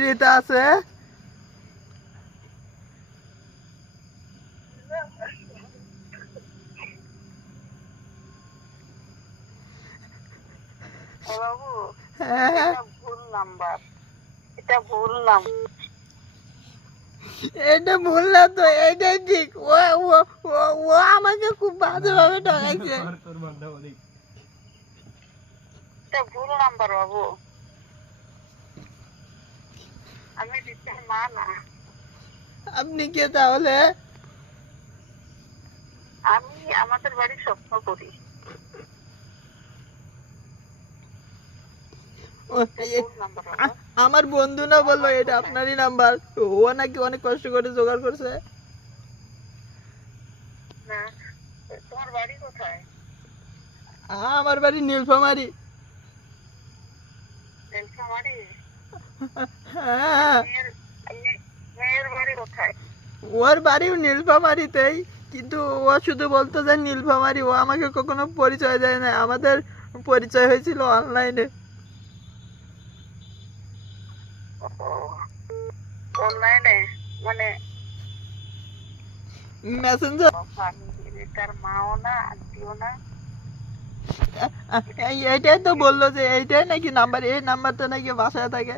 রিতা আছে? বাবু, হ্যাঁ এটা ভুল নাম্বার, এটা ভুল নাম্বার। এটা ভুল না তো, এটাই ঠিক। ও ও ও ও আমাকে খুব বাজেভাবে ঠকাইছে। এটা ভুল নাম্বার বাবু, আমি রিতার মা না। আপনি কে তাহলে? আমি আমাদের বাড়ি স্বপ্ন করি। ভুল নাম্বার বাবু। আমার বন্ধু না বললো এটা আপনারই নাম্বার। ও নাকি অনেক কষ্ট করে জোগাড় করছে। না, তোমার বাড়ি কোথায়? আমার বাড়ি নীলফামারি। নীলফামারী? হ্যাঁ, মেয়ের বাড়ি কোথায়? ওর বাড়িও নীলফামারিতেই, কিন্তু ও শুধু বলতো যে নীলফামারি। ও আমাকে কখনো পরিচয় দেয় না। আমাদের পরিচয় হয়েছিল অনলাইনে। অনলাইনে মানে? মেসেঞ্জার। আমি রিতার মাও না, আন্টিও না। এইটাই তো বললো যে এইটাই নাকি নাম্বার, এই নাম্বারটা নাকি বাসায় থাকে।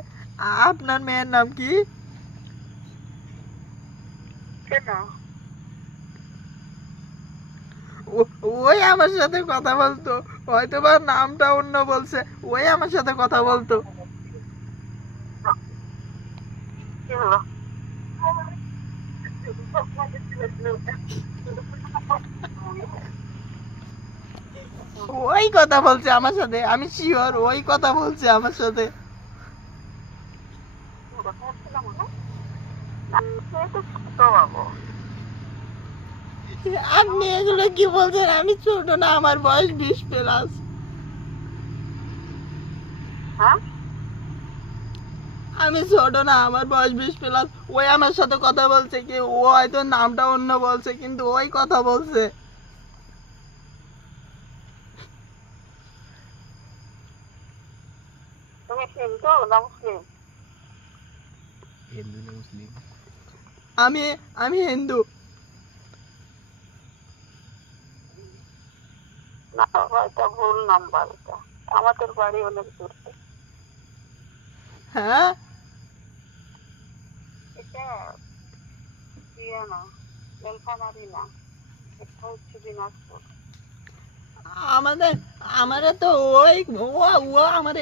আপনার মেয়ের নাম কি? কেন? ওই আমার সাথে কথা বলতো, হয়তো বা নামটা অন্য বলছে। ওই আমার সাথে কথা বলতো। কি হলো? ওই কথা বলছে আমার সাথে, আমি শিওর ওই কথা বলছে আমার সাথে। কথা হচ্ছিলাম না, তো ছোট বাবু। আপনি এগুলো কি বলছেন? আমি ছোট না, আমার বয়স 20+। হ্যাঁ, আমি ছোট না, আমার বয়স 20+। ওই আমার সাথে কথা বলছে কি, ও হয়তো নামটা অন্য বলছে, কিন্তু ওই কথা বলছে। তুমি হিন্দু না মুসলিম? আমি আমি হিন্দু। না বাবা, এটা ভুল নাম্বার। এটা আমাদের বাড়ি অনেক দূরে। হ্যাঁ, এটা ইয়ে না, নীলফামারী না, এটা হচ্ছে দিনাজপুর। আমাদের আমারে তো ওই ও ও আমার